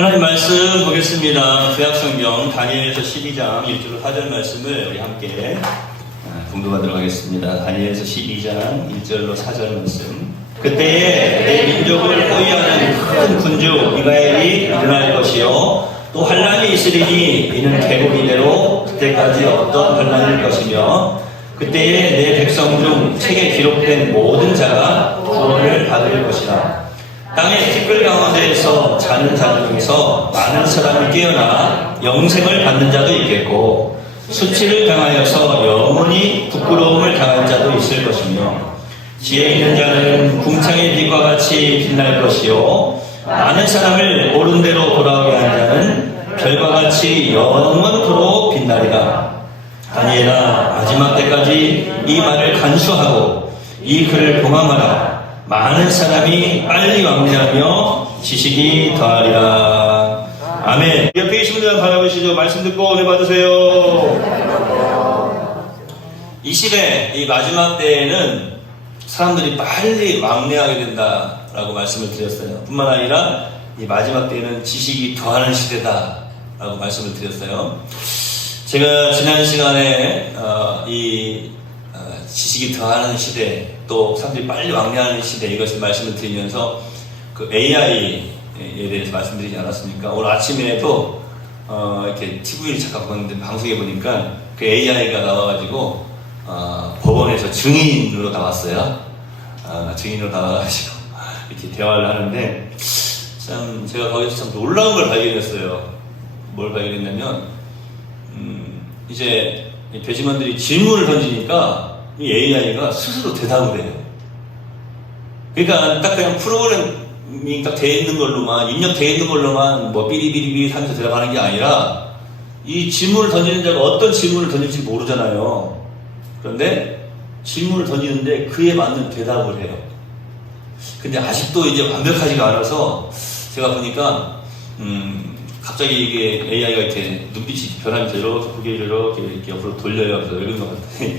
하나님 말씀 보겠습니다. 구약성경 다니엘서 12장 1절로 4절 말씀을 우리 함께 공부하도록 하겠습니다. 다니엘서 12장 1절로 4절 말씀. 그때에 내 민족을 호위하는 큰 군주 미가엘이 일어날 것이요 또 환난이 있으리니 이는 계곡 이대로 그때까지 없던 환난일 것이며 그때에 내 백성 중 책에 기록된 모든 자가 구원을 받을 것이라. 땅의 티끌 가운데에서 자는 자 중에서 많은 사람이 깨어나 영생을 받는 자도 있겠고 수치를 당하여서 영원히 부끄러움을 당할 자도 있을 것이며 지혜 있는 자는 궁창의 빛과 같이 빛날 것이요 많은 사람을 옳은 대로 돌아오게 하는 자는 별과 같이 영원토록 빛나리라. 다니엘아, 마지막 때까지 이 말을 간수하고 이 글을 봉함하라. 많은 사람이 빨리 왕래하며 지식이 더하리라. 아멘. 옆에 계신 분들 바라보시죠. 말씀 듣고 은혜 받으세요. 이 시대, 이 마지막 때에는 사람들이 빨리 왕래하게 된다라고 말씀을 드렸어요. 뿐만 아니라 이 마지막 때에는 지식이 더하는 시대다라고 말씀을 드렸어요. 제가 지난 시간에 지식이 더하는 시대, 또 사람들이 빨리 왕래하는 시대, 이것을 말씀을 드리면서 그 AI에 대해서 말씀드리지 않았습니까? 오늘 아침에도 이렇게 TV를 잠깐 보는데 방송에 보니까 그 AI가 나와가지고 법원에서 증인으로 나왔어요. 증인으로 나와가지고 이렇게 대화를 하는데 참 제가 거기서 참 놀라운 걸 발견했어요. 뭘 발견했냐면 이제 배심원들이 질문을 던지니까 이 AI가 스스로 대답을 해요. 그러니까 딱 그냥 프로그램이 딱 되어 있는 걸로만, 입력되어 있는 걸로만 뭐 삐리삐리삐리 하면서 대답하는 게 아니라 이 질문을 던지는 자가 어떤 질문을 던질지 모르잖아요. 그런데 질문을 던지는데 그에 맞는 대답을 해요. 근데 아직도 이제 완벽하지가 않아서 제가 보니까 갑자기 이게 AI가 이렇게 눈빛이 변하면서 이렇게 고개를 이렇게 옆으로 돌려요. 그래서 왜 그런 것 같더니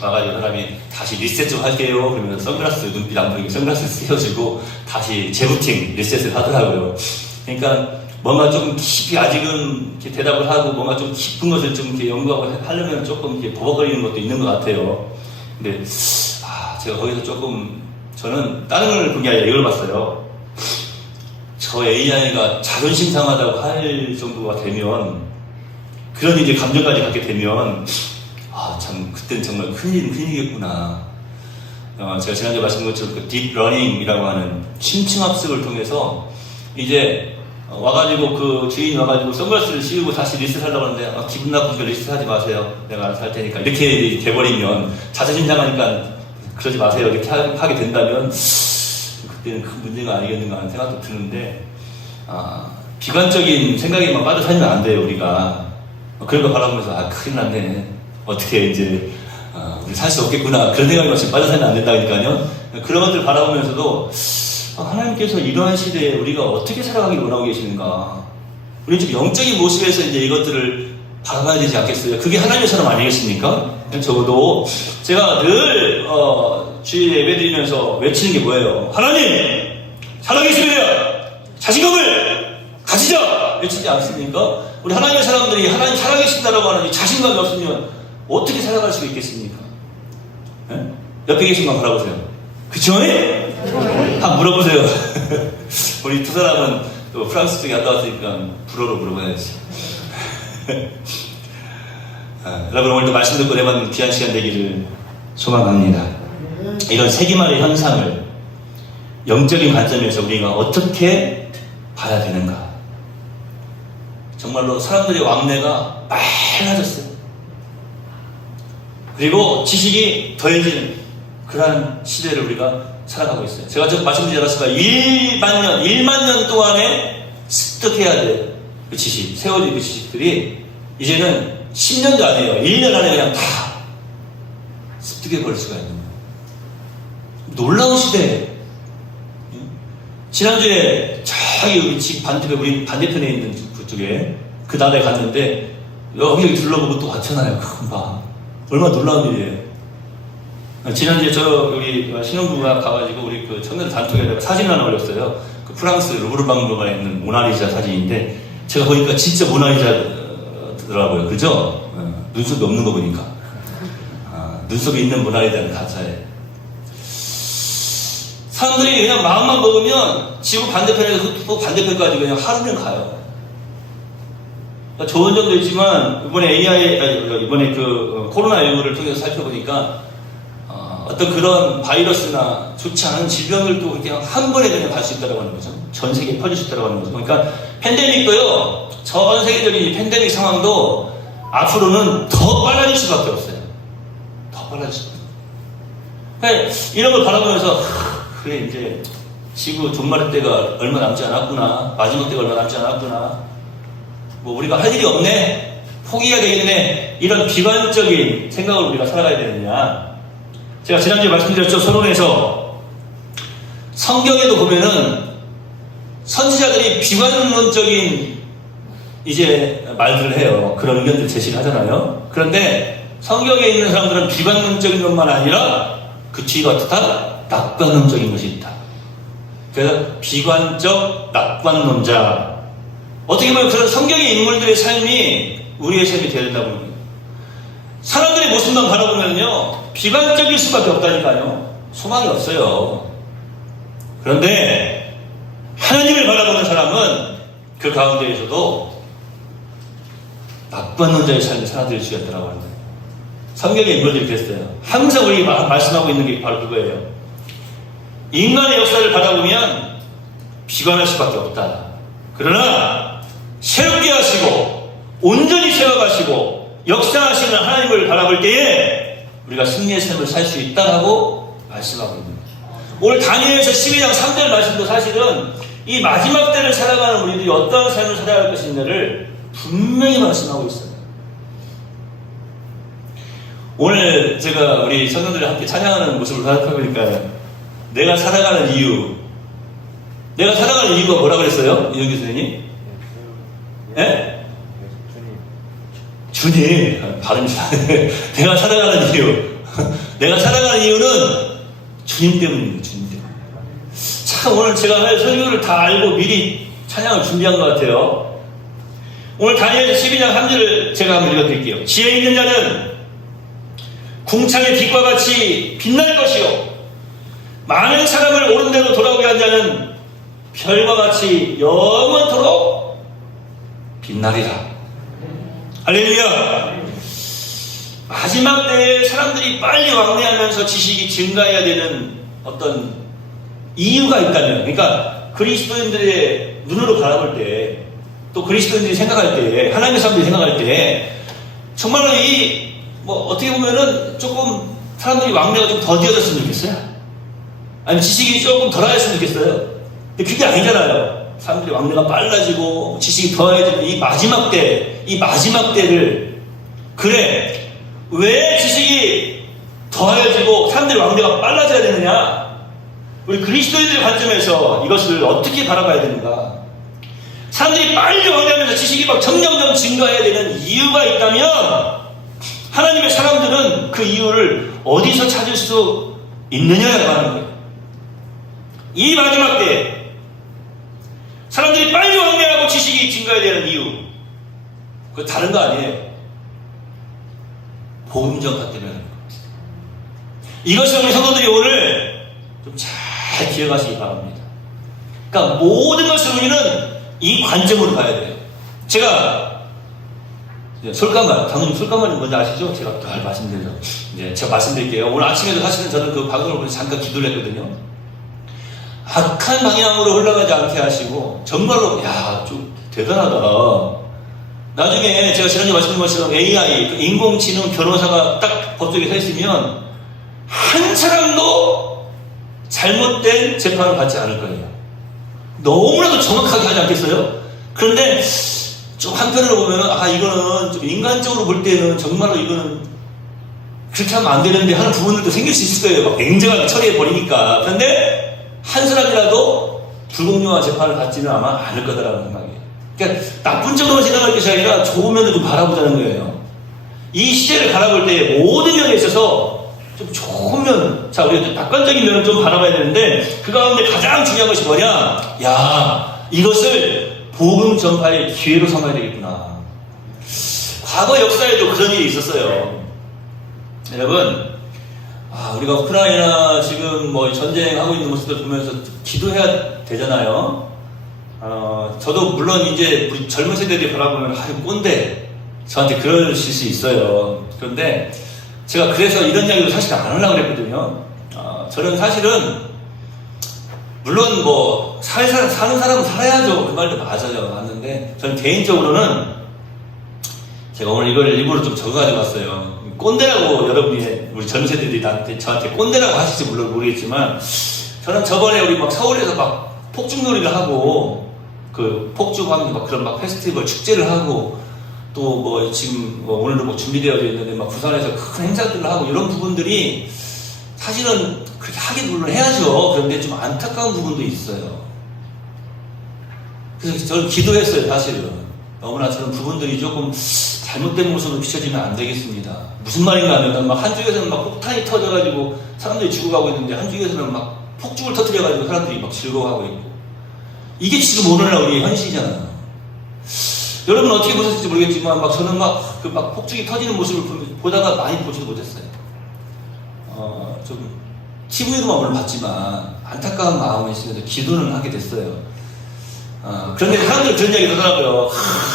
와가지고 사람이 다시 리셋 좀 할게요. 그러면서 선글라스, 눈빛 안 보이게 선글라스 씌워주고 다시 재부팅, 리셋을 하더라고요. 그러니까 뭔가 좀 깊이 아직은 이렇게 대답을 하고 뭔가 좀 깊은 것을 좀 이렇게 연구하고 하려면 조금 이렇게 버벅거리는 것도 있는 것 같아요. 근데 제가 거기서 조금 저는 다른 걸 본 게 아니라 이걸 봤어요. 저 AI가 자존심 상하다고 할 정도가 되면, 그런 이제 감정까지 갖게 되면 참 그때는 정말 큰일이겠구나. 제가 지난주에 말씀드린 것처럼 그 딥러닝이라고 하는 심층학습을 통해서 이제 와가지고 그 주인이 와가지고 선글라스를 씌우고 다시 리셋하려고 하는데 기분 나쁘니까 리셋하지 마세요. 내가 알아서 할 테니까. 이렇게 돼버리면 자존심 상하니까 그러지 마세요. 이렇게 하게 된다면 그때는 큰 문제가 아니겠는가 하는 생각도 드는데 비관적인 생각에만 빠져 살면 안 돼요. 우리가 그런 거 바라보면서 큰일 났네. 어떻게 이제 우리 살 수 없겠구나. 그런 생각에만 지금 빠져 살면 안 된다니까요. 그런 것들을 바라보면서도 하나님께서 이러한 시대에 우리가 어떻게 살아가길 원하고 계시는가. 우리 좀 영적인 모습에서 이제 이것들을 바라봐야 되지 않겠어요? 그게 하나님의 사람 아니겠습니까? 적어도 제가 늘 주일 예배 드리면서 외치는 게 뭐예요? 하나님! 살아계시면 자신감을 가지자! 외치지 않습니까? 우리 하나님의 사람들이 하나님 살아계신다라고 하는 이 자신감이 없으면 어떻게 살아갈 수가 있겠습니까? 네? 옆에 계신 분 바라보세요. 그쵸? 한번 물어보세요. 우리 두 사람은 또 프랑스 쪽에 갔다 왔으니까 불어로 물어봐야지. 여러분 오늘도 말씀 듣고 내만 귀한 시간 되기를 소망합니다. 이런 세기말의 현상을 영적인 관점에서 우리가 어떻게 봐야 되는가. 정말로 사람들의 왕래가 빨라졌어요. 그리고 지식이 더해지는 그러한 시대를 우리가 살아가고 있어요. 제가 좀 말씀드리지 않았습니까? 1만 년 동안에 습득해야 될 그 지식, 세워질 그 지식들이 이제는 10년도 아니에요. 1년 안에 그냥 다 습득해버릴 수가 있는 거예요. 놀라운 시대예요. 지난주에 저기 우리 집 우리 반대편에 있는 그쪽에 그 나라에 갔는데 여기 둘러보고 또 왔잖아요. 금방. 얼마나 놀라운 일이에요. 지난주에 우리 신혼부부가 가가지고 우리 그 청년 단톡에다가 사진을 하나 올렸어요. 그 프랑스 루브르 박물관에 있는 모나리자 사진인데 제가 보니까 진짜 모나리자더라고요. 그죠? 눈썹이 없는 거 보니까. 눈썹이 있는 모나리자는 가짜예요. 사람들이 그냥 마음만 먹으면 지구 반대편에서 또 반대편까지 그냥 하루면 가요. 그러니까 좋은 점도 있지만 이번에 그 코로나19를 통해서 살펴보니까 어떤 그런 바이러스나 좋지 않은 질병들도 그냥 한 번에 그냥 갈 수 있다고 하는 거죠. 전 세계에 퍼질 수 있다고 하는 거죠. 그러니까 팬데믹도요, 전 세계적인 이 팬데믹 상황도 앞으로는 더 빨라질 수밖에 없어요. 더 빨라질 수밖에 없어요. 그러니까 이런 걸 바라보면서 그래 이제 지구 종말의 때가 얼마 남지 않았구나, 마지막 때가 얼마 남지 않았구나, 뭐 우리가 할 일이 없네, 포기해야 되겠네, 이런 비관적인 생각을 우리가 살아가야 되느냐. 제가 지난주에 말씀드렸죠. 서론에서 성경에도 보면은 선지자들이 비관론적인 이제 말들을 해요. 그런 의견들 제시를 하잖아요. 그런데 성경에 있는 사람들은 비관론적인 것만 아니라 그 뒤가 어떻다? 낙관론적인 것이 있다. 그래서 비관적 낙관론자. 어떻게 보면 그런 성경의 인물들의 삶이 우리의 삶이 되어야 된다고 합니다. 사람들의 모습만 바라보면요, 비관적일 수밖에 없다니까요. 소망이 없어요. 그런데 하나님을 바라보는 사람은 그 가운데에서도 낙관론자의 삶을 살아드릴 수 있다고 합니다. 성경의 인물들이 그랬어요. 항상 우리 말씀하고 있는 게 바로 그거예요. 인간의 역사를 바라보면 비관할 수밖에 없다. 그러나 새롭게 하시고 온전히 세워가시고 역사하시는 하나님을 바라볼 때에 우리가 승리의 삶을 살 수 있다라고 말씀하고 있습니다. 오늘 다니엘서 12장 3절 말씀도 사실은 이 마지막 때를 살아가는 우리들이 어떠한 삶을 살아갈 것인가를 분명히 말씀하고 있어요. 오늘 제가 우리 성도들과 함께 찬양하는 모습을 살펴보니까 내가 살아가는 이유가 뭐라 그랬어요? 이영규 선생님? 예? 주님, 발음이 잘하네. 내가 살아가는 이유는 주님 때문입니다. 주님 때문에. 참, 오늘 제가 할 설교를 다 알고 미리 찬양을 준비한 것 같아요. 오늘 다니엘서 12장 3절을 제가 한번 읽어드릴게요. 지혜 있는 자는 궁창의 빛과 같이 빛날 것이요, 많은 사람을 옳은 대로 돌아오게 한 자는 별과 같이 영원토록 빛나리라. 할렐루야. 마지막 때에 사람들이 빨리 왕래하면서 지식이 증가해야 되는 어떤 이유가 있다면, 그러니까 그리스도인들의 눈으로 바라볼 때, 또 그리스도인들이 생각할 때, 하나님의 사람들이 생각할 때, 정말로 어떻게 보면은 조금 사람들이 왕래가 좀 더디어졌으면 좋겠어요. 아니면 지식이 조금 덜하였으면 좋겠어요. 근데 그게 아니잖아요. 사람들이 왕래가 빨라지고 지식이 더해지는 이 마지막 때를, 그래, 왜 지식이 더해지고 사람들이 왕래가 빨라져야 되느냐? 우리 그리스도인들의 관점에서 이것을 어떻게 바라봐야 되는가? 사람들이 빨리 왕래하면서 지식이 막 점점점 증가해야 되는 이유가 있다면 하나님의 사람들은 그 이유를 어디서 찾을 수 있느냐라고 하는 거예요. 이 마지막 때에 사람들이 빨리 왕래하고 지식이 증가해야 되는 이유, 그거 다른 거 아니에요. 복음 전파 때문에. 이것을 우리 성도들이 오늘 좀 잘 기억하시기 바랍니다. 그러니까 모든 것을 우리는 이 관점으로 봐야 돼요. 제가 솔까만, 당연히 솔까만이 뭔지 아시죠? 제가 늘 말씀드리죠. 이제 제가 말씀드릴게요. 오늘 아침에도 사실은 저는 그 방송을 보면서 잠깐 기도를 했거든요. 악한 방향으로 흘러가지 않게 하시고, 정말로, 좀 대단하다. 나중에 제가 지난주에 말씀드린 것처럼 AI, 인공지능 변호사가 딱 법정에 서 있으면 한 사람도 잘못된 재판을 받지 않을 거예요. 너무나도 정확하게 하지 않겠어요? 그런데 좀 한편으로 보면 이거는 좀 인간적으로 볼 때는 정말로 이거는 그렇게 하면 안 되는데 하는 부분들도 생길 수 있을 거예요. 막 냉정하게 처리해버리니까. 그런데 한 사람이라도 불공정한 재판을 받지는 아마 않을 거다라는 생각이에요. 그러니까 나쁜 쪽으로 생각할 것이 아니라 좋은 면을 좀 바라보자는 거예요. 이 시대를 바라볼 때 모든 면에 있어서 좀 좋은 면, 자, 우리가 좀 낙관적인 면을 좀 바라봐야 되는데, 그 가운데 가장 중요한 것이 뭐냐? 야, 이것을 복음 전파의 기회로 삼아야 되겠구나. 과거 역사에도 그런 일이 있었어요. 여러분, 우리가 우크라이나 지금 뭐 전쟁하고 있는 모습들 보면서 기도해야 되잖아요. 저도 물론 이제 우리 젊은 세대들이 바라보면, 꼰대. 저한테 그러실 수 있어요. 그런데 제가 그래서 이런 이야기도 사실 안 하려고 그랬거든요. 저는 사실은, 물론 뭐, 사는 사람은 살아야죠. 그 말도 맞는데, 저는 개인적으로는 제가 오늘 이걸 일부러 좀 적어가지고 왔어요. 꼰대라고 여러분이, 우리 전 세대들이 저한테 꼰대라고 하실지 물론 모르겠지만, 저는 저번에 우리 막 서울에서 막 폭죽놀이를 하고, 그 폭죽하면 막 그런 막 페스티벌 축제를 하고, 또 뭐 지금 뭐 오늘도 뭐 준비되어 있는데 막 부산에서 큰 행사들을 하고 이런 부분들이 사실은 그렇게 하긴 물론 해야죠. 그런데 좀 안타까운 부분도 있어요. 그래서 저는 기도했어요. 사실은 너무나 저런 부분들이 조금 잘못된 모습으로 비춰지면 안 되겠습니다. 무슨 말인가 하면 막 한쪽에서는 막 폭탄이 터져가지고 사람들이 죽어가고 있는데 한쪽에서는 막 폭죽을 터뜨려가지고 사람들이 막 즐거워하고 있고, 이게 지금 오늘날 우리의 현실이잖아요. 여러분 어떻게 보셨을지 모르겠지만, 저는 막 폭죽이 터지는 모습을 보다가 많이 보지도 못했어요. 좀, TV로만 물론 봤지만, 안타까운 마음이 있으면서 기도는 하게 됐어요. 그런데 사람들이 그런 이야기 하더라고요.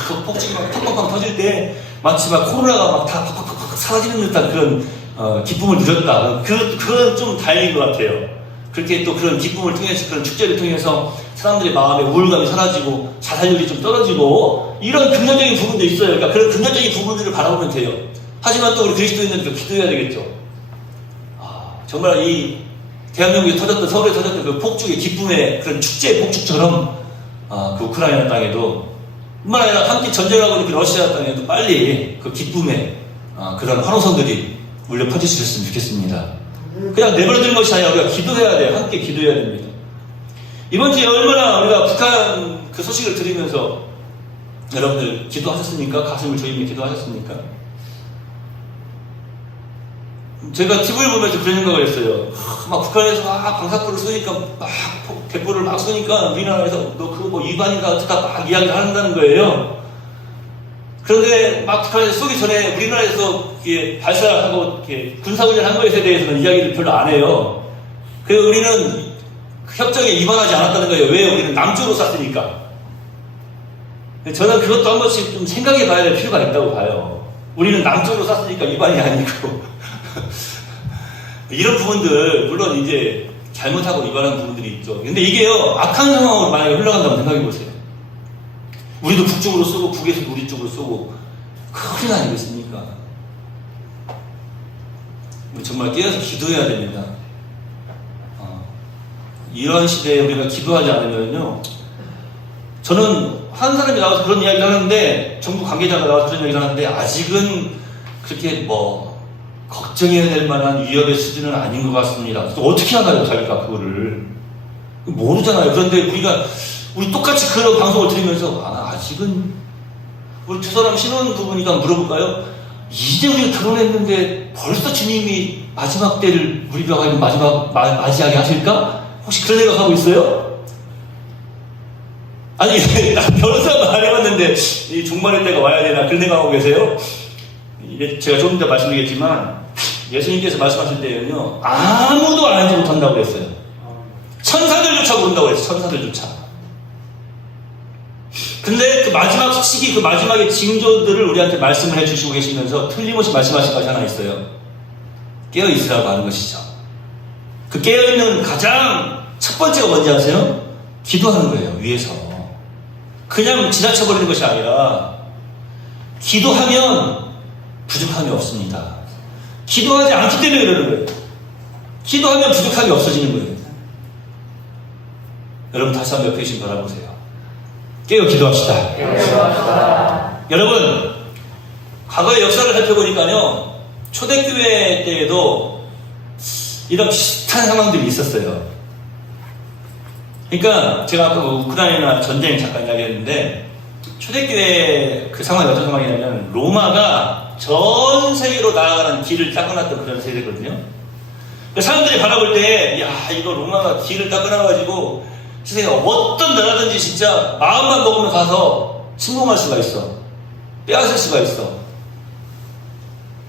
그 폭죽이 막 팡팡팡 터질 때, 마치 막 코로나가 막 다 팍팍팍 사라지는 듯한 그런, 기쁨을 누렸다. 그건 좀 다행인 것 같아요. 그렇게 또 그런 기쁨을 통해서, 그런 축제를 통해서 사람들의 마음에 우울감이 사라지고 자살률이 좀 떨어지고, 이런 긍정적인 부분도 있어요. 그러니까 그런 긍정적인 부분들을 바라보면 돼요. 하지만 또 우리 그리스도인들은 기도해야 되겠죠. 정말 이 대한민국에 터졌던, 서울에 터졌던 그 폭죽의 기쁨의 그런 축제의 폭죽처럼, 그 우크라이나 땅에도, 뿐만 아니라 함께 전쟁하고 있는 그 러시아 땅에도 빨리 그 기쁨의 그런 환호성들이 울려 퍼지셨으면 좋겠습니다. 그냥 내버려두는 것이 아니라 우리가 기도해야 돼요. 함께 기도해야 됩니다. 이번 주에 얼마나 우리가 북한 그 소식을 들으면서 여러분들 기도하셨습니까? 가슴을 조이며 기도하셨습니까? 제가 TV를 보면서 그런 생각을 했어요. 막 북한에서 방사포를 쏘니까 막 대포를 막 쏘니까 우리나라에서 너 그거 뭐 위반인가 어쩌다 막 이야기를 한다는 거예요. 그런데 막 북한에서 쏘기 전에 우리나라에서 발사하고 군사훈련 한 것에 대해서는 이야기를 별로 안 해요. 그래서 우리는 그 협정에 위반하지 않았다는 거예요. 왜? 우리는 남쪽으로 쐈으니까. 저는 그것도 한 번씩 좀 생각해 봐야 될 필요가 있다고 봐요. 우리는 남쪽으로 쐈으니까 위반이 아니고. 이런 부분들, 물론 이제 잘못하고 위반한 부분들이 있죠. 근데 이게요, 악한 상황으로 만약에 흘러간다고 생각해 보세요. 우리도 북쪽으로 쏘고, 북에서 우리 쪽으로 쏘고, 큰일 아니겠습니까? 우리 정말 깨어서 기도해야 됩니다. 이런 시대에 우리가 기도하지 않으면요, 저는 한 사람이 나와서 그런 이야기를 하는데, 정부 관계자가 나와서 그런 이야기를 하는데, 아직은 그렇게 뭐 걱정해야 될 만한 위협의 수준은 아닌 것 같습니다. 또 어떻게 하나요, 자기가 그거를 모르잖아요. 그런데 우리 똑같이 그런 방송을 들으면서 아직은 우리 두 사람 신혼 부부니까 물어볼까요? 이제 우리가 결혼했는데 벌써 주님이 마지막 때를 우리가 맞이하게 하실까? 혹시 그런 생각하고 있어요? 아니, 변호사가 안 해봤는데 이 종말의 때가 와야 되나 그런 생각하고 계세요? 제가 조금 더 말씀드리겠지만, 예수님께서 말씀하실 때는요, 아무도 알지 못한다고 그랬어요. 천사들조차 모른다고 그랬어요. 천사들조차. 근데 그 마지막 시기, 그 마지막의 징조들을 우리한테 말씀을 해주시고 계시면서 틀림없이 말씀하신 것이 하나 있어요. 깨어있으라고 하는 것이죠. 그 깨어있는 가장 첫 번째가 뭔지 아세요? 기도하는 거예요. 위에서. 그냥 지나쳐버리는 것이 아니라, 기도하면 부족함이 없습니다. 기도하지 않기 때문에 그러는 거예요. 기도하면 부족함이 없어지는 거예요. 여러분 다시 한번 옆에 계신 바라보세요. 깨어 기도합시다. 여러분, 과거의 역사를 살펴보니까요, 초대교회 때에도 이런 비슷한 상황들이 있었어요. 그러니까 제가 아까 우크라이나 전쟁 잠깐 이야기했는데, 초대교회 그 상황이 어떤 상황이냐면, 로마가 전 세계로 나아가는 길을 닦아놨던 그런 세대거든요. 사람들이 바라볼 때, 야, 이거 로마가 길을 딱 끊어가지고, 세상에 어떤 나라든지 진짜 마음만 먹으면 가서 침공할 수가 있어. 빼앗을 수가 있어.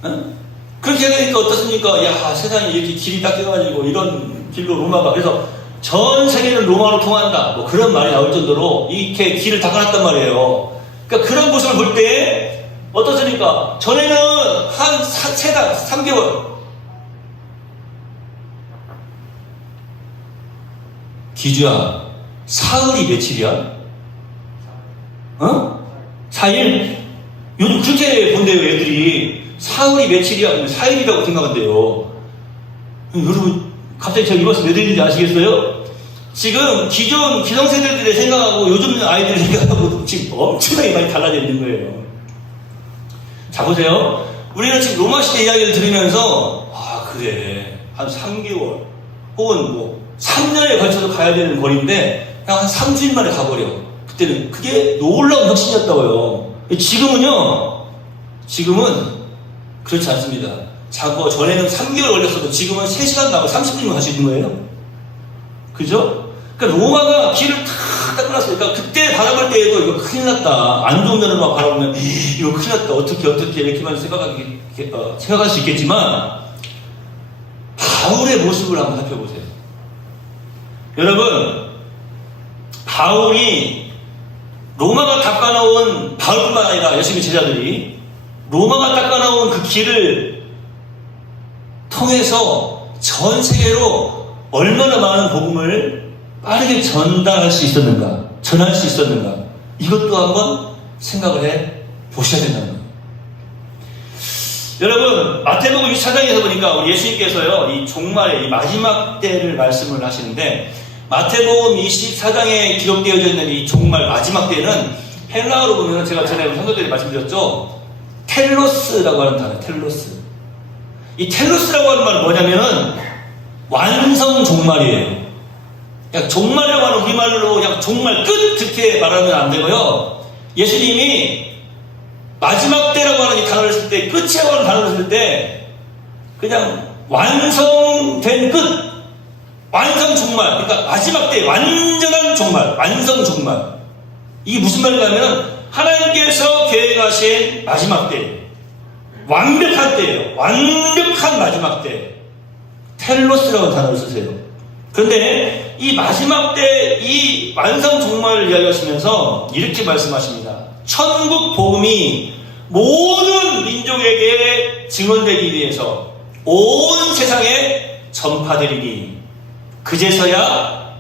응? 그렇게 되니까 어떻습니까? 야, 세상에 이렇게 길이 딱 껴가지고, 이런 길로 로마가. 그래서 전 세계는 로마로 통한다. 뭐 그런 말이 나올 정도로 이렇게 길을 닦아놨단 말이에요. 그러니까 그런 모습을 볼 때, 어떻습니까? 전에는 한 3개월. 기주야, 사흘이 며칠이야? 어? 4일? 요즘 그렇게 본대요, 애들이. 사흘이 며칠이야? 4일이라고 생각한대요. 여러분, 갑자기 제가 이 말씀 왜 드리는지 아시겠어요? 지금 기성세대들의 생각하고 요즘 아이들의 생각하고 지금 엄청나게 많이 달라져 있는 거예요. 자, 보세요. 우리는 지금 로마 시대 이야기를 들으면서, 아, 그래. 한 3개월, 혹은 뭐, 3년에 걸쳐서 가야 되는 거리인데, 그냥 한 3주일 만에 가버려. 그때는 그게 놀라운 혁신이었다고요. 지금은 그렇지 않습니다. 자고 전에는 3개월 걸렸어도 지금은 3시간 나고 30분이면 갈 수 있는 거예요. 그죠? 그러니까 로마가 길을 탁 닦아놨어요. 그러니까 그때 바라볼 때에도 이거 큰일 났다. 안 좋은 면으로만 바라보면 이거 큰일 났다. 어떻게 이렇게만 생각할 수 있겠지만 바울의 모습을 한번 살펴보세요. 여러분, 바울이 로마가 닦아놓은 바울뿐만 아니라 예수님의 제자들이 로마가 닦아놓은 그 길을 통해서 전 세계로 얼마나 많은 복음을 빠르게 전할 수 있었는가, 이것도 한번 생각을 해 보셔야 된다는 거예요. 여러분, 마태복음 24장에서 보니까 우리 예수님께서요, 이 종말의 이 마지막 때를 말씀을 하시는데, 마태복음 24장에 기록되어져 있는 이 종말 마지막 때는 헬라어로 보면 제가 전에 성도들이 말씀드렸죠. 텔로스라고 하는 단어, 텔로스. 이 텔로스라고 하는 말은 뭐냐면은 완성 종말이에요. 그냥 종말이라고 하는 우리말로 그냥 종말 끝 이렇게 말하면 안 되고요. 예수님이 마지막 때라고 하는 이 단어를 쓸 때, 끝이라고 하는 단어를 쓸 때 그냥 완성된 끝, 완성 종말, 그러니까 마지막 때 완전한 종말, 완성 종말. 이게 무슨 말이냐면 하나님께서 계획하신 마지막 때, 완벽한 때예요. 완벽한 마지막 때. 텔로스라는 단어를 쓰세요. 그런데 이 마지막 때 이 완성 종말을 이야기하시면서 이렇게 말씀하십니다. 천국 복음이 모든 민족에게 증언되기 위해서 온 세상에 전파되리니 그제서야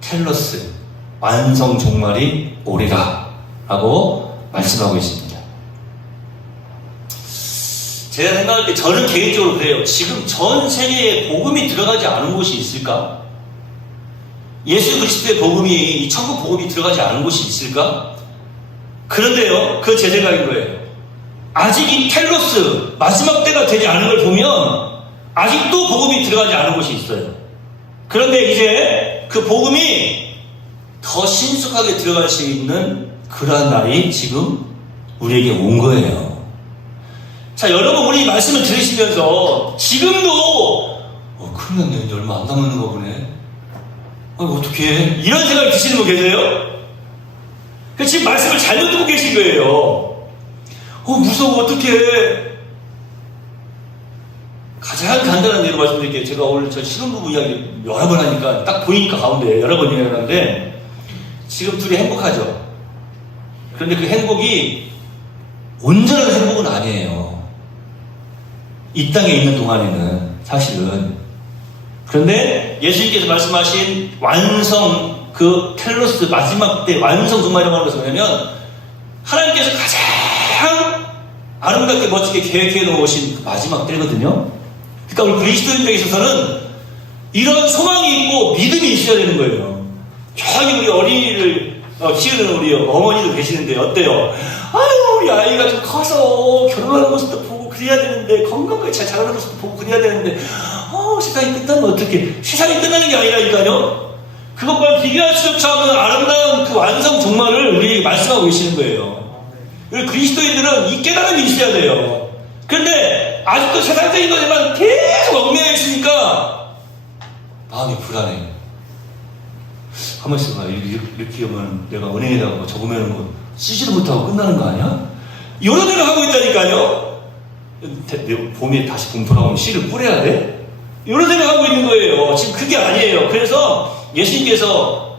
텔로스, 완성 종말이 오리라 라고 말씀하고 있습니다. 제가 생각할 때 저는 개인적으로 그래요. 지금 전 세계에 복음이 들어가지 않은 곳이 있을까? 예수 그리스도의 복음이, 이 천국 복음이 들어가지 않은 곳이 있을까? 그런데요, 그 제 생각인 거예요. 아직 이 텔로스, 마지막 때가 되지 않은 걸 보면 아직도 복음이 들어가지 않은 곳이 있어요. 그런데 이제 그 복음이 더 신속하게 들어갈 수 있는 그러한 날이 지금 우리에게 온 거예요. 자, 여러분, 우리 말씀을 들으시면서 지금도 큰일 났네, 이제 얼마 안 남았는 거 보네. 어떡해, 이런 생각이 드시는 분 계세요? 지금 말씀을 잘못 듣고 계신 거예요. 무서워, 어떡해. 가장 간단한 예로 말씀드릴게요. 제가 오늘 저 신혼부부 이야기 여러 번 하니까 딱 보이니까 가운데 여러 번 이야기를 하는데, 지금 둘이 행복하죠? 그런데 그 행복이 온전한 행복은 아니에요. 이 땅에 있는 동안에는 사실은. 그런데 예수님께서 말씀하신 완성, 그 텔로스 마지막 때 완성 종말이라고 하는 것은 뭐냐면 하나님께서 가장 아름답게 멋지게 계획해 놓으신 그 마지막 때거든요. 그러니까 우리 그리스도인들에 있어서는 이런 소망이 있고 믿음이 있어야 되는 거예요. 저기 우리 어린이를 키우는 우리 어머니도 계시는데 어때요? 아유, 우리 아이가 좀 커서 결혼하는 모습도 보고 그래야 되는데, 건강하게 잘 자라는 모습도 보고 그래야 되는데, 세상이 끝나면 어떡해. 세상이 끝나는 게 아니라니까요. 그것과 비교할 수조차 없는 아름다운 그 완성 종말을 우리에게 말씀하고 계시는 거예요. 우리 그리스도인들은 이 깨달음이 있어야 돼요. 그런데 아직도 세상적인 것에만 계속 얽매여 있으니까 마음이 불안해요. 가만 있어봐. 이렇게 하면 내가 은행에다가 뭐 적으면 뭐 쓰지도 못하고 끝나는 거 아니야? 이런 데를 하고 있다니까요. 봄에 다시 봄 돌아오면 씨를 뿌려야 돼? 이런 데를 하고 있는 거예요. 지금 그게 아니에요. 그래서 예수님께서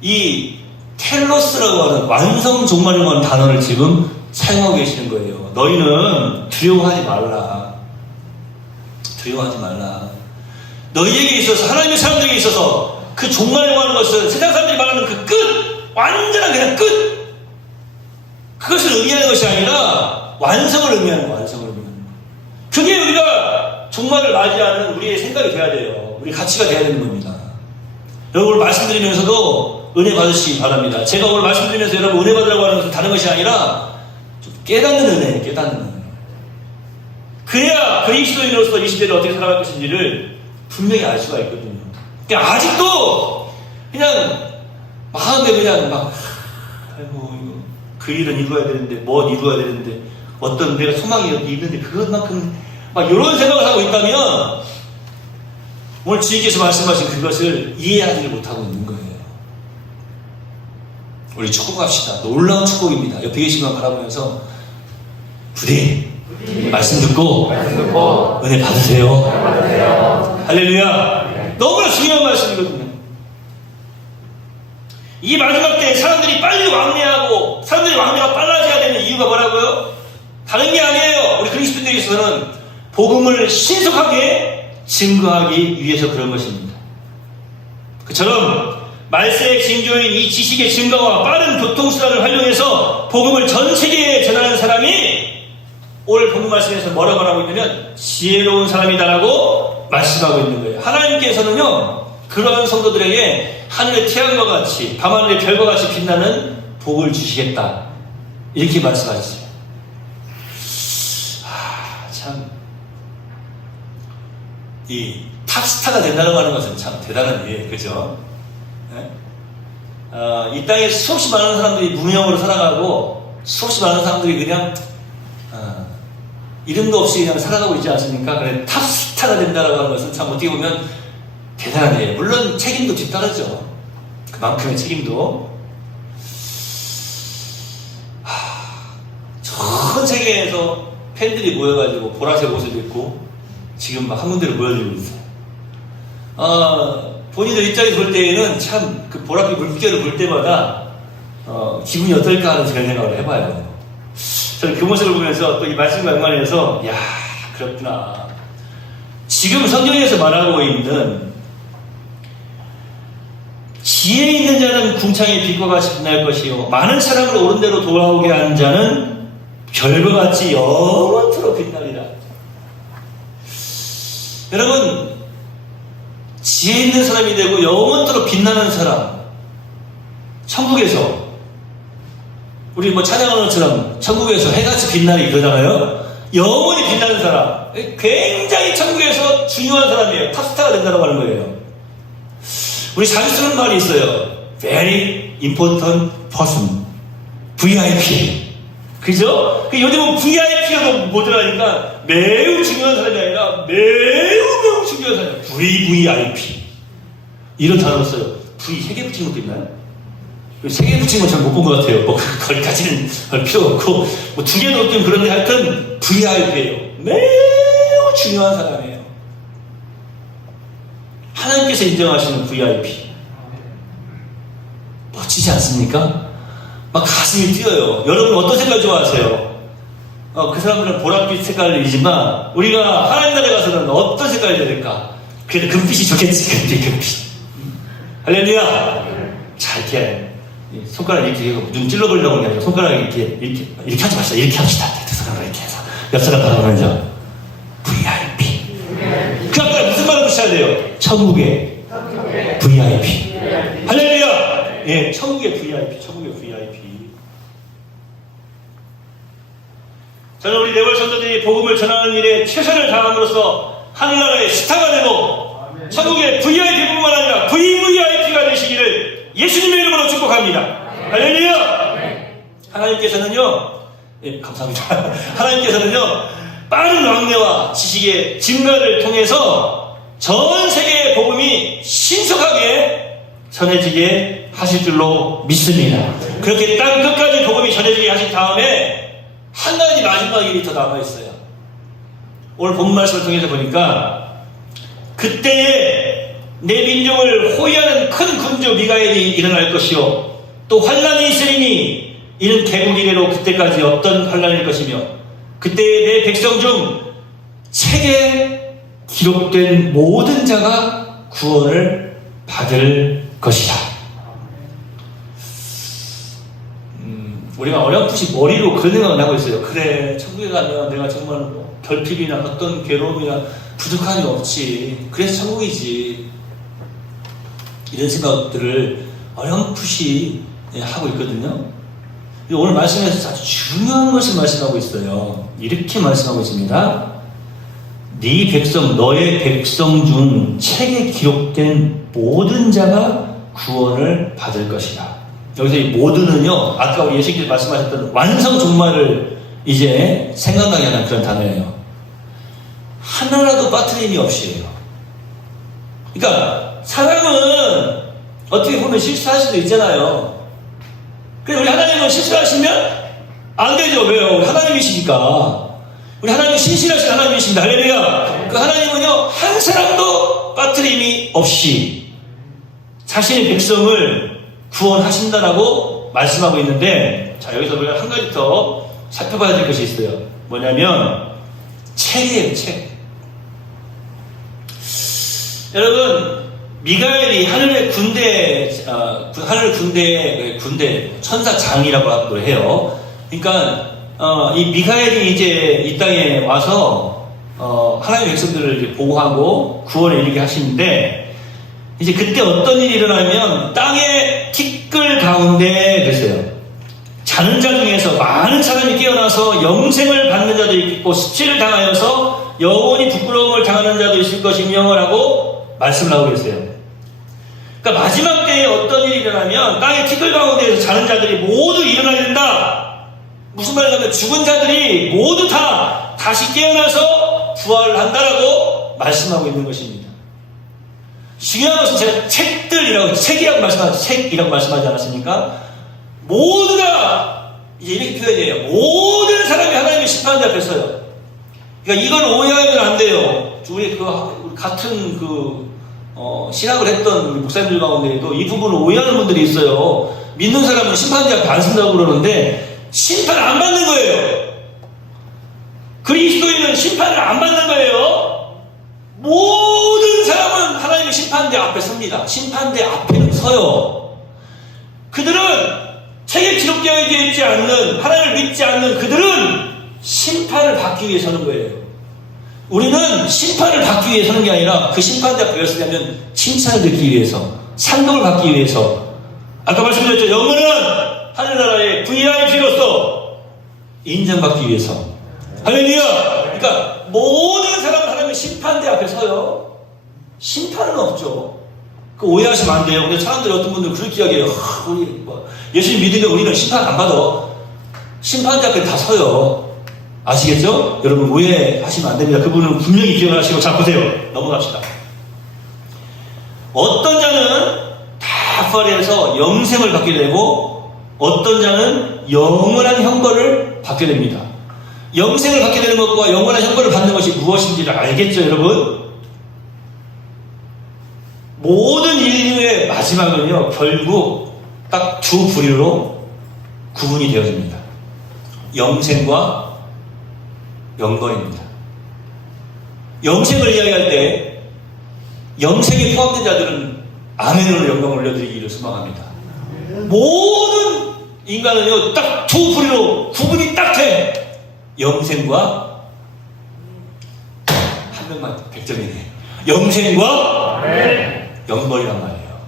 이 텔로스라고 하는 완성 종말이라는 단어를 지금 사용하고 계시는 거예요. 너희는 두려워하지 말라. 두려워하지 말라. 너희에게 있어서, 하나님의 사람들에게 있어서 그 종말이라고 하는 것은 세상 사람들이 말하는 그 끝! 완전한 그냥 끝! 그것을 의미하는 것이 아니라 완성을 의미하는 거예요. 완성을 의미하는 거예요. 그게 우리가 종말을 맞이하는 우리의 생각이 돼야 돼요. 우리 가치가 돼야 되는 겁니다. 여러분 오늘 말씀드리면서도 은혜 받으시기 바랍니다. 제가 오늘 말씀드리면서 여러분 은혜 받으라고 하는 것은 다른 것이 아니라 좀 깨닫는 은혜예요. 깨닫는 은혜. 그래야 그리스도인으로서 이 시대를 어떻게 살아갈 것인지를 분명히 알 수가 있거든요. 그러니까 아직도 그냥 마음에 그냥 막 아이고 이거 그 일은 이루어야 되는데 뭔 이루어야 되는데 어떤 내가 소망이 있는데 그것만큼 막 이런 생각을 하고 있다면 오늘 주님께서 말씀하신 그것을 이해하지 못하고 있는 거예요. 우리 축복합시다. 놀라운 축복입니다. 옆에 계신 분 바라보면서 부디 말씀 듣고 은혜 받으세요. 할렐루야. 너무나 중요한 말씀이거든요. 이 마지막 때에 사람들이 빨리 왕래하고 사람들이 왕래가 빨라져야 되는 이유가 뭐라고요? 다른 게 아니에요. 우리 그리스도인들에 있어서는 복음을 신속하게 증거하기 위해서 그런 것입니다. 그처럼 말세의 징조인 이 지식의 증거와 빠른 교통수단을 활용해서 복음을 전 세계에 전하는 사람이 오늘 본문 말씀에서 뭐라고 하고 있냐면 지혜로운 사람이다라고 말씀하고 있는 거예요. 하나님께서는요 그러한 성도들에게 하늘의 태양과 같이 밤하늘의 별과 같이 빛나는 복을 주시겠다 이렇게 말씀하셨어요. 참 이 탑스타가 된다고 하는 것은 참 대단한 일이에요. 그죠? 네? 이 땅에 수없이 많은 사람들이 무명으로 살아가고 수없이 많은 사람들이 그냥 이름도 없이 그냥 살아가고 있지 않습니까? 그래 탑스타가 된다고 하는 것은 참 어떻게 보면 대단한 일이에요. 물론 책임도 뒤따르죠. 그만큼의 책임도. 전 세계에서 팬들이 모여가지고 보라색 옷을 입고 지금 막 한 군데로 모여들고 있어요. 본인들 입장에서 볼 때에는 참 그 보랏빛 물결을 볼 때마다 기분이 어떨까 하는 그런 생각을 해봐요. 저는 그 모습을 보면서 또 이 말씀과 연관해서 야 그렇구나. 지금 성경에서 말하고 있는 지혜 있는 자는 궁창의 빛과 같이 빛날 것이요 많은 사람을 옳은 대로 돌아오게 하는 자는 별과 같이 영원토록 빛나리라. 여러분 지혜 있는 사람이 되고 영원토록 빛나는 사람 천국에서 우리 뭐 찬양하는 것처럼 천국에서 해같이 빛나리 그러잖아요. 영원히 빛나는 사람 굉장히 천국에서 중요한 사람이에요. 탑스타가 된다고 하는 거예요. 우리 자주 쓰는 말이 있어요. Very important person VIP 그죠? 요즘은 VIP가 뭐더라니까 매우 중요한 사람이 아니라 매우 중요한 사람 VVIP 이런 단어를 써요. V 3개 붙인 것도 있나요? 3개 붙인 건 잘 못 본 것 같아요. 뭐 거기까지는 할 필요가 없고 뭐 2개 넣었든 그런데 하여튼 VIP예요. 매우 중요한 사람이에요. 하나님께서 인정하시는 VIP 멋지지 않습니까? 막 가슴이 뛰어요. 여러분 어떤 색깔 좋아하세요? 그 사람들은 보랏빛 색깔이지만 우리가 하나님 나라에 가서는 어떤 색깔이 될까? 그래도 금빛이 좋겠지. 금빛. 할렐루야. 자 이렇게 손가락 이렇게 눈 찔러보려고 하는 게 아니라 손가락 이렇게 하지 마시다. 이렇게 합시다. 손가락 이렇게 해서 옆 사람 바라보면서 VIP. 그 앞에 무슨 말을 붙여야 돼요? 천국의 VIP. 할렐루야. 예, 천국의 VIP. 저는 우리 네벌 선도들이 복음을 전하는 일에 최선을 다함으로써 하늘나라의 스타가 되고 천국의 VIP뿐만 아니라 VVIP가 되시기를 예수님의 이름으로 축복합니다. 할렐루야. 하나님께서는요 예, 감사합니다. 하나님께서는요 빠른 왕래와 지식의 증가를 통해서 전 세계의 복음이 신속하게 전해지게 하실 줄로 믿습니다. 그렇게 땅 끝까지 복음이 전해지게 하신 다음에 한 가지 마지막 일이 더 남아있어요. 오늘 본 말씀을 통해서 보니까 그때에 내 민족을 호위하는 큰 군주 미가엘이 일어날 것이요 또 환란이 있으리니 이는 개국 이래로 그때까지 없던 환란일 것이며 그때 내 백성 중 책에 기록된 모든 자가 구원을 받을 것이다. 우리가 어렴풋이 머리로 그런 생각을 하고 있어요. 그래, 천국에 가면 내가 정말 뭐 결핍이나 어떤 괴로움이나 부족함이 없지. 그래서 천국이지. 이런 생각들을 어렴풋이 하고 있거든요. 오늘 말씀에서 아주 중요한 것을 말씀하고 있어요. 이렇게 말씀하고 있습니다. 네 백성, 너의 백성 중 책에 기록된 모든 자가 구원을 받을 것이다. 여기서 이 모든은요, 아까 우리 예수님께서 말씀하셨던 완성 종말을 이제 생각나게 하는 그런 단어예요. 하나라도 빠트림이 없이에요. 그러니까 사람은 어떻게 보면 실수할 수도 있잖아요. 근데 우리 하나님은 실수하시면 안 되죠. 왜요? 우리 하나님이시니까. 우리 하나님은 신실하신 하나님이십니다. 할렐루야. 그 하나님은요, 한 사람도 빠트림이 없이 자신의 백성을 구원하신다라고 말씀하고 있는데, 자, 여기서 우리가 한 가지 더 살펴봐야 될 것이 있어요. 뭐냐면 책이에요. 책. 여러분, 미가엘이 하늘의 군대 천사장이라고 해요. 그러니까 이 미가엘이 이제 이 땅에 와서 하나님의 백성들을 이제 보호하고 구원에 이르게 하시는데, 이제 그때 어떤 일이 일어나면 땅의 티끌 가운데 그랬어요. 자는 자 중에서 많은 사람이 깨어나서 영생을 받는 자도 있고 십시를 당하여서 영원히 부끄러움을 당하는 자도 있을 것이며 라고 말씀을 하고 계세요. 그러니까 마지막 때에 어떤 일이 일어나면 땅의 티끌 가운데에서 자는 자들이 모두 일어나야 된다. 무슨 말이냐면 죽은 자들이 모두 다 다시 깨어나서 부활을 한다라고 말씀하고 있는 것입니다. 중요한 것은 제가 책이라고 말씀하지 않았습니까? 모두 다 이제 이렇게 표현해요. 모든 사람이 하나님의 심판대 앞에 서요. 그러니까 이걸 오해하면 안 돼요. 우리 같은 신학을 했던 목사님들 가운데에도 이 부분을 오해하는 분들이 있어요. 믿는 사람은 심판대 앞에 안 쓴다고 그러는데 심판 안 받는 거예요. 그리스도인은 심판을 안 받는 거예요. 모든 사람은 하나님의 심판대 앞에 섭니다. 심판대 앞에는 서요. 그들은 책에 기록되어 있지 않는, 하나님을 믿지 않는 그들은 심판을 받기 위해 서는 거예요. 우리는 심판을 받기 위해 서는 게 아니라 그 심판대 앞에 왜 서냐면 칭찬을 듣기 위해서, 상급을 받기 위해서. 아까 말씀드렸죠. 영원한 하늘나라의 VIP로서 인정받기 위해서. 할렐루야! 그러니까 모든 사람은 하나님의 심판대 앞에 서요. 심판은 없죠. 그 오해하시면 안 돼요. 근데 사람들이 어떤 분들은 그렇게 이야기해요. 우리 예수님 믿으면 우리는 심판 안 받아. 심판대 앞에 다 서요. 아시겠죠? 여러분 오해하시면 안 됩니다. 그분은 분명히 기억하시고. 자, 보세요. 넘어갑시다. 어떤 자는 다 부활해서 영생을 받게 되고 어떤 자는 영원한 형벌을 받게 됩니다. 영생을 받게 되는 것과 영원한 형벌을 받는 것이 무엇인지를 알겠죠, 여러분? 모든 인류의 마지막은요, 결국 딱 두 부류로 구분이 되어집니다. 영생과 영벌입니다. 영생을 이야기할 때 영생에 포함된 자들은 아멘으로 영광을 올려드리기를 소망합니다. 모든 인간은요, 딱 두 부류로 구분이 딱 돼. 영생과 한 명만 100점이네. 영생과 영벌이란 말이에요.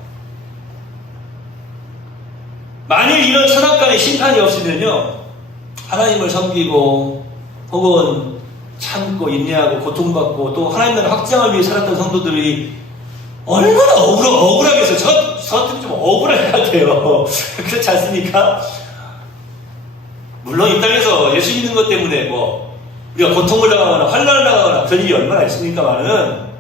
만일 이런 선악간의 심판이 없으면요, 하나님을 섬기고 혹은 참고 인내하고 고통받고 또 하나님 나라 확장을 위해 살았던 성도들이 얼마나 억울하겠어요. 저 같으면 좀 억울할 것 같아요. 그렇지 않습니까? 물론 이 땅에서 예수 믿는 것 때문에 우리가 고통을 당하거나 환난을 당하거나 그런 일이 얼마나 있습니까만은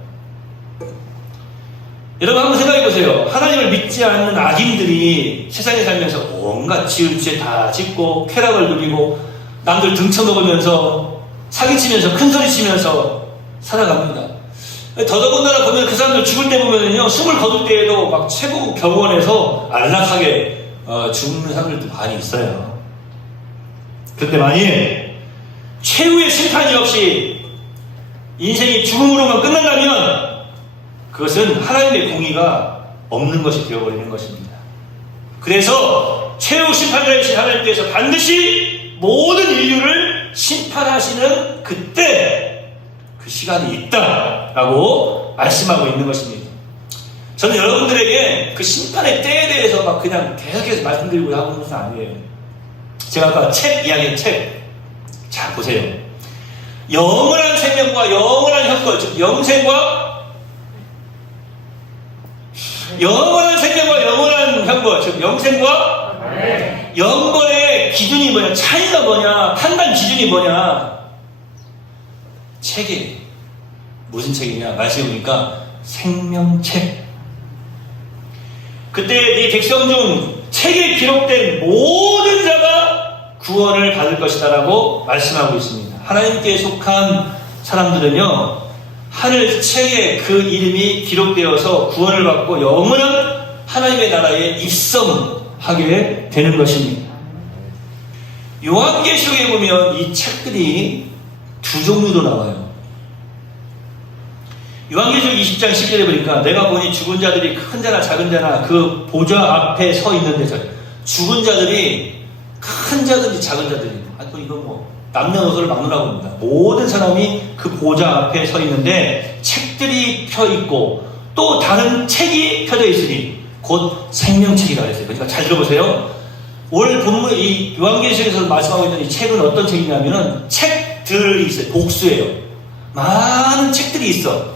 여러분 한번 생각해 보세요. 하나님을 믿지 않는 악인들이 세상에 살면서 온갖 지을 죄 다 짓고 쾌락을 누리고 남들 등쳐먹으면서 사기치면서 큰소리치면서 살아갑니다. 더더군다나 보면 그 사람들 죽을 때 보면요, 숨을 거둘 때에도 막 최고 병원에서 안락하게 죽는 사람들도 많이 있어요. 그런데 만일 최후의 심판이 없이 인생이 죽음으로만 끝난다면 그것은 하나님의 공의가 없는 것이 되어버리는 것입니다. 그래서 최후 심판자이신 하나님께서 반드시 모든 인류를 심판하시는 그때 그 시간이 있다라고 말씀하고 있는 것입니다. 저는 여러분들에게 그 심판의 때에 대해서 막 그냥 계속해서 말씀드리고 하고 있는 것은 아니에요. 제가 아까 책 이야기한 책, 자 보세요. 영원한 생명과 영원한 형벌, 즉 영생과 영원한 생명과 영원한 형벌, 즉 영생과 영벌의 기준이 뭐냐, 차이가 뭐냐, 판단 기준이 뭐냐. 책이 무슨 책이냐 말씀해 보니까 생명책. 그때 네 백성 중 책에 기록된 모든 자가 구원을 받을 것이다라고 말씀하고 있습니다. 하나님께 속한 사람들은요, 하늘 책에 그 이름이 기록되어서 구원을 받고 영원한 하나님의 나라에 입성하게 되는 것입니다. 요한계시록에 보면 이 책들이 두 종류로 나와요. 요한계시록 20장 10절에 보니까 내가 보니 죽은 자들이 큰 자나 작은 자나 그 보좌 앞에 서 있는데, 죽은 자들이 큰 자든지 작은 자들이, 이건 뭐 남녀노소를 막론하고 봅니다. 모든 사람이 그 보좌 앞에 서 있는데 책들이 펴 있고 또 다른 책이 펴져 있으니 곧 생명책이라고 했어요. 그러니까 잘 들어보세요. 오늘 본문 이 요한계시록에서 말씀하고 있는 이 책은 어떤 책이냐면은 책들이 있어요. 복수예요. 많은 책들이 있어.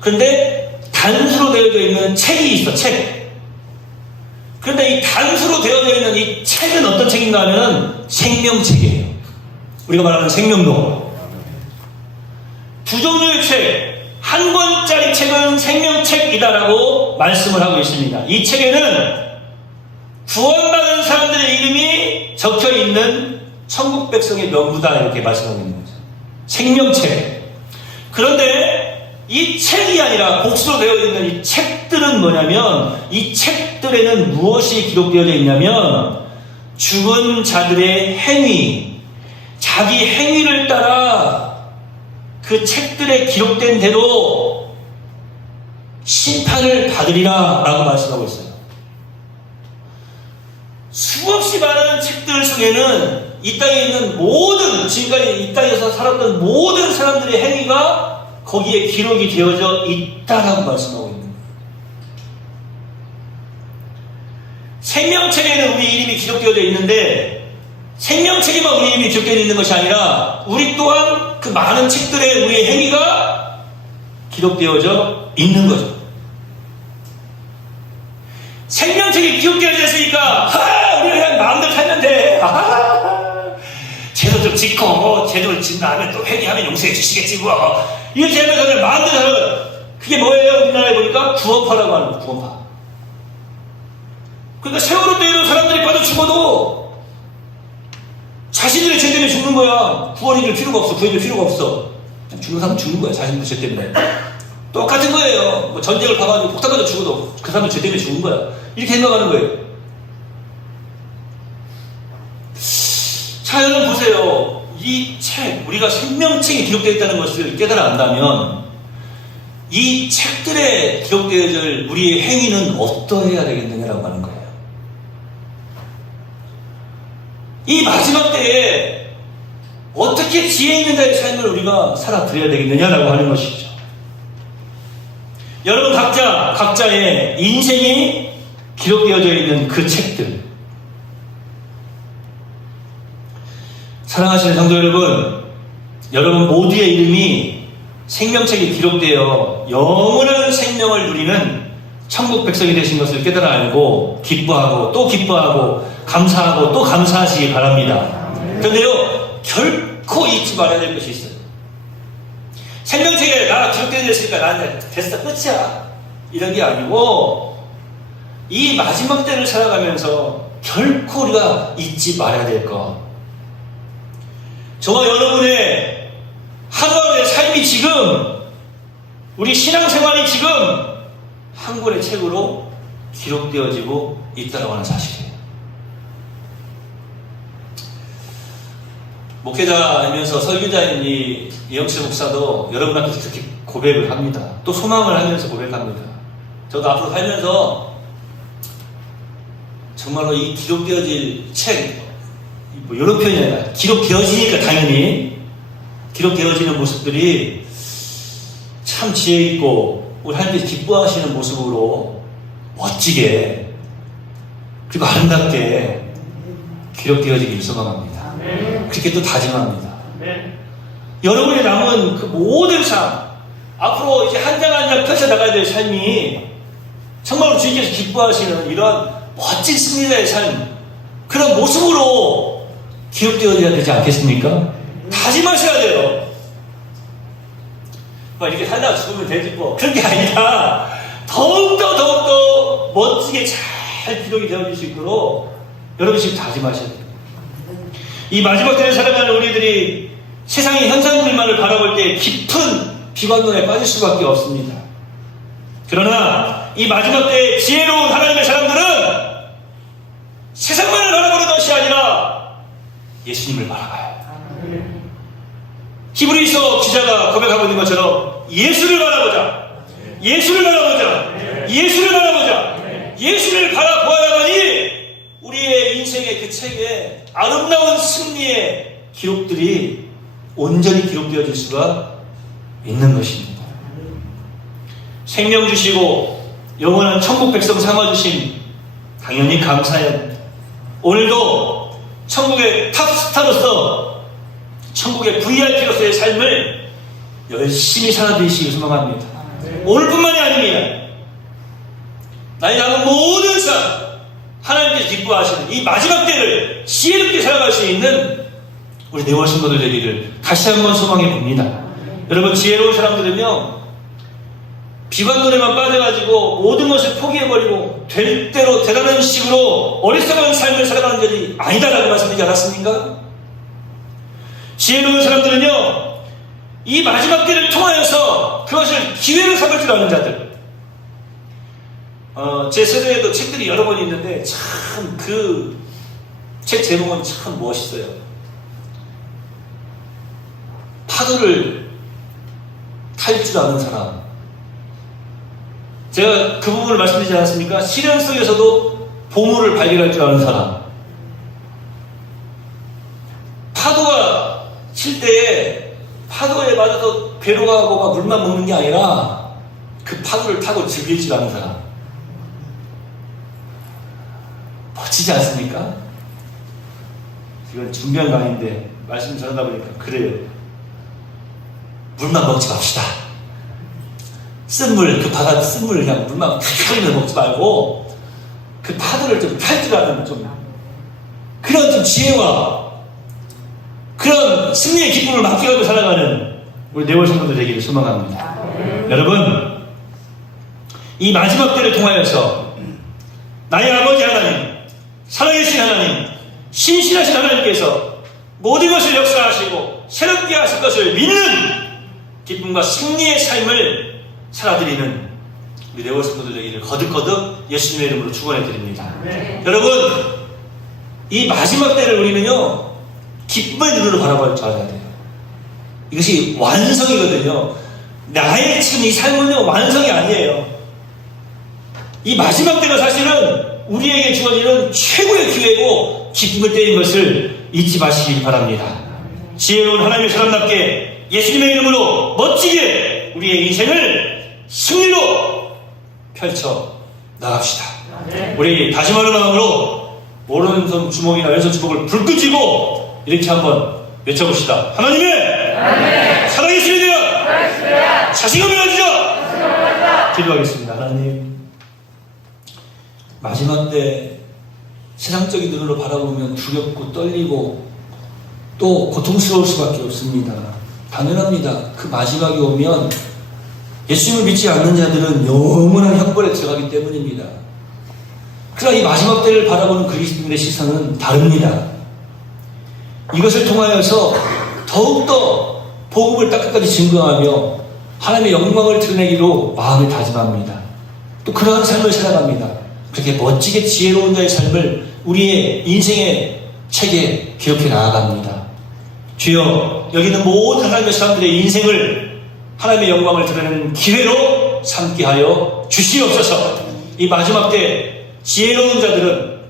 그런데 단수로 되어져 있는 책이 있어. 책. 그런데 이 단수로 되어져 있는 이 책은 어떤 책인가 하면은 생명책이에요. 우리가 말하는 생명록. 두 종류의 책, 한 권짜리 책은 생명책이다라고 말씀을 하고 있습니다. 이 책에는 구원받은 사람들의 이름이 적혀 있는 천국 백성의 명부다 이렇게 말씀하고 있는 거죠. 생명책. 그런데 이 책이 아니라 복수로 되어 있는 이 책들은 뭐냐면, 이 책들에는 무엇이 기록되어져 있냐면 죽은 자들의 행위, 자기 행위를 따라 그 책들에 기록된 대로 심판을 받으리라 라고 말씀하고 있어요. 수없이 많은 책들 속에는 이 땅에 있는 모든, 지금까지 이 땅에서 살았던 모든 사람들의 행위가 거기에 기록이 되어져 있다라고 말씀하고 있는 거예요. 생명책에는 우리 이름이 기록되어져 있는데 생명책에만 우리 이름이 기록되어 있는 것이 아니라 우리 또한 그 많은 책들에 우리의 행위가 기록되어져 있는 거죠. 생명책이 기록되어져 있으니까 우리 그냥 마음대로 살면 돼. 제도 좀 짓고 제도를 짓는 다음에 또 회개하면 용서해 주시겠지 뭐. 이렇게 하면서 그냥 마음대로 살아요. 그게 뭐예요? 우리나라에 보니까 구원파라고 하는 거예요. 구원파. 그러니까 세월호 때에도 사람들이 빠져 죽어도 자신들의 죄 때문에 죽는 거야. 구원해줄 필요가 없어. 구해줄 필요가 없어. 죽는 사람은 죽는 거야. 자신들 죄 때문에. 똑같은 거예요. 뭐 전쟁을 봐가지고 폭탄 맞아 죽어도 그 사람은 죄 때문에 죽은 거야. 이렇게 생각하는 거예요. 자, 여러분 보세요. 이 책, 우리가 생명책이 기록되어 있다는 것을 깨달아 안다면 이 책들에 기록되어질 우리의 행위는 어떠해야 되겠느냐라고 하는 거예요. 이 마지막 때에 어떻게 지혜 있는 자의 삶을 우리가 살아드려야 되겠느냐라고 하는 것이죠. 여러분 각자의 인생이 기록되어져 있는 그 책들. 사랑하시는 성도 여러분 모두의 이름이 생명책에 기록되어 영원한 생명을 누리는 천국 백성이 되신 것을 깨달아 알고 기뻐하고 또 기뻐하고 감사하고 또 감사하시기 바랍니다. 그런데요, 결코 잊지 말아야 될 것이 있어요. 생명책에 나 기록되어 있으니까 나는 됐어, 끝이야. 이런 게 아니고, 이 마지막 때를 살아가면서 결코 우리가 잊지 말아야 될 것. 저와 여러분의 하루하루의 삶이 지금, 우리 신앙생활이 지금 한 권의 책으로 기록되어지고 있다고 하는 사실이에요. 목회자이면서 설교자인 이 이영철 목사도 여러분한테 그렇게 고백을 합니다. 또 소망을 하면서 고백합니다. 저도 앞으로 살면서 정말로 이 기록되어질 책, 뭐 이런 표현이 아니라 기록되어지니까 당연히 기록되어지는 모습들이 참 지혜있고 우리 하나님께서 기뻐하시는 모습으로 멋지게 그리고 아름답게 기록되어지기를 소망합니다. 그렇게 또 다짐합니다. 여러분이 남은 그 모든 삶, 앞으로 이제 한 장 한 장 펼쳐나가야 될 삶이 정말로 주님께서 기뻐하시는 이런 멋진 승리자의 삶, 그런 모습으로 기록되어야 되지 않겠습니까? 다짐하셔야 돼요. 이렇게 살다가 죽으면 되지 뭐. 그런 게 아니라 더욱더 멋지게 잘 기록이 되어질 수 있도록 여러분 지금 다짐하셔야 돼요. 이 마지막 때를 살아가는 우리들이 세상의 현상들만을 바라볼 때 깊은 비관론에 빠질 수밖에 없습니다. 그러나 이 마지막 때에 지혜로운 하나님의 사람들은 세상만을 바라보는 것이 아니라 예수님을 바라봐요. 히브리서 기자가 고백하고 있는 것처럼 예수를 바라보자. 예수를 바라보자. 예수를 바라보자. 예수를 바라보아야만이 우리의 인생의 그 책에 아름다운 승리의 기록들이 온전히 기록되어질 수가 있는 것입니다. 생명 주시고 영원한 천국 백성 삼아주신 당연히 감사해요. 오늘도 천국의 탑스타로서 천국의 VIP로서의 삶을 열심히 살아드리시길 소망합니다. 오늘뿐만이 아닙니다. 나의 남은 모든 삶 하나님께서 기뻐하시는 이 마지막 때를 지혜롭게 살아갈 수 있는 우리 네월 신도들 되기를 다시 한번 소망해 봅니다. 여러분, 지혜로운 사람들은요, 비관론에만 빠져가지고 모든 것을 포기해버리고 될 대로 대단한 식으로 어리석은 삶을 살아가는 자들이 아니다라고 말씀드리지 않았습니까? 지혜로운 사람들은요, 이 마지막 때를 통하여서 그것을 기회로 삼을 줄 아는 자들. 제 세대에도 책들이 여러 번 있는데 참 그 책 제목은 참 멋있어요. 파도를 탈 줄 아는 사람. 제가 그 부분을 말씀드리지 않았습니까? 시련 속에서도 보물을 발견할 줄 아는 사람. 파도가 칠 때에 파도에 맞아서 배로 가고 막 물만 먹는 게 아니라 그 파도를 타고 즐길 줄 아는 사람. 멋지지 않습니까? 이건 중요한 강의인데 말씀 전하다 보니까 그래요. 물만 먹지 맙시다. 쓴물, 그 바다 쓴물 그냥 물만 흘리면서 먹지 말고 그 파도를 좀 탈 줄 아는 좀 그런 좀 지혜와 그런 승리의 기쁨을 맡겨가지고 살아가는 우리 네월 성도들 되기를 소망합니다. 여러분, 이 마지막 때를 통하여서 나의 아버지 하나님, 살아계신 하나님, 신실하신 하나님께서 모든 것을 역사하시고 새롭게 하실 것을 믿는 기쁨과 승리의 삶을 살아드리는 우리 네월 성도들 되기를 거듭거듭 예수님의 이름으로 축원해 드립니다. 여러분, 이 마지막 때를 우리는요, 기쁨의 눈으로 바라볼 줄 알아야 돼요. 이것이 완성이거든요. 나의 지금 이 삶은요, 완성이 아니에요. 이 마지막 때가 사실은 우리에게 주어지는 최고의 기회고 기쁨의 때인 것을 잊지 마시기 바랍니다. 지혜로운 하나님의 사람답게 예수님의 이름으로 멋지게 우리의 인생을 승리로 펼쳐 나갑시다. 우리 다짐하는 마음으로 오른손 주먹이나 왼손 주먹을 불 끄지고 이렇게 한번 외쳐봅시다. 하나님의 살아계신 되어 자신감을 가지자. 기도하겠습니다. 하나님, 마지막 때 세상적인 눈으로 바라보면 두렵고 떨리고 또 고통스러울 수밖에 없습니다. 당연합니다. 그 마지막이 오면 예수님을 믿지 않는 자들은 영원한 형벌에 들어가기 때문입니다. 그러나 이 마지막 때를 바라보는 그리스도인의 시선은 다릅니다. 이것을 통하여서 더욱더 복음을 딱 끝까지 증거하며 하나님의 영광을 드러내기로 마음을 다짐합니다. 또 그러한 삶을 살아갑니다. 그렇게 멋지게 지혜로운 자의 삶을 우리의 인생의 책에 기록해 나아갑니다. 주여, 여기 있는 모든 하나님의 사람들의 인생을 하나님의 영광을 드러내는 기회로 삼게 하여 주시옵소서. 이 마지막 때 지혜로운 자들은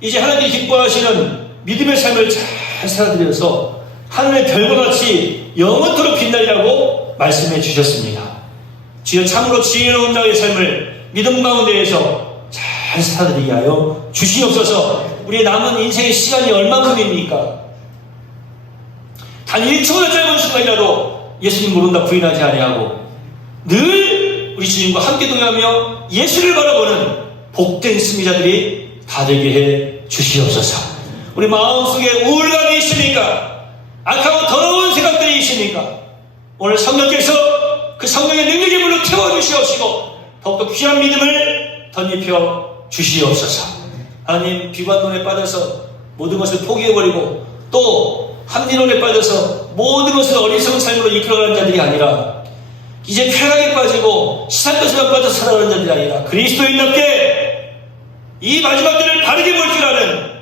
이제 하나님이 기뻐하시는 믿음의 삶을 잘 살아들여서 하늘의 별과 같이 영원토록 빛나리라고 말씀해 주셨습니다. 주여, 참으로 지혜로운 자의 삶을 믿음 가운데에서 잘 살아들이게 하여 주시옵소서. 우리의 남은 인생의 시간이 얼마큼입니까? 단 1초의 짧은 순간이라도 예수님 모른다 부인하지 아니하고 늘 우리 주님과 함께 동행하며 예수를 바라보는 복된 승리자들이 다 되게 해 주시옵소서. 우리 마음속에 우울감이 있습니까? 악하고 더러운 생각들이 있습니까? 오늘 성령께서 그 성령의 능력의 물로 태워주시옵시고 더욱더 귀한 믿음을 덧입혀 주시옵소서. 하나님, 비관론에 빠져서 모든 것을 포기해버리고 또 합리론에 빠져서 모든 것을 어리석은 삶으로 이끌어가는 자들이 아니라 이제 쾌락에 빠지고 시상 것에만 빠져서 살아가는 자들이 아니라 그리스도인답게 이 마지막 때를 바르게 볼 줄 아는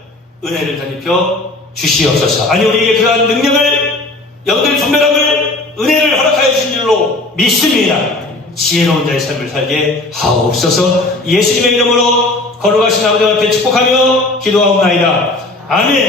은혜를 덧입혀 주시옵소서. 아니, 우리에게 그러한 능력을, 영들 분별함을, 은혜를 허락하여 주신 줄로 믿습니다. 지혜로운 자의 삶을 살게 하옵소서. 예수님의 이름으로 걸어가신 아버지 앞에 축복하며 기도하옵나이다. 아멘.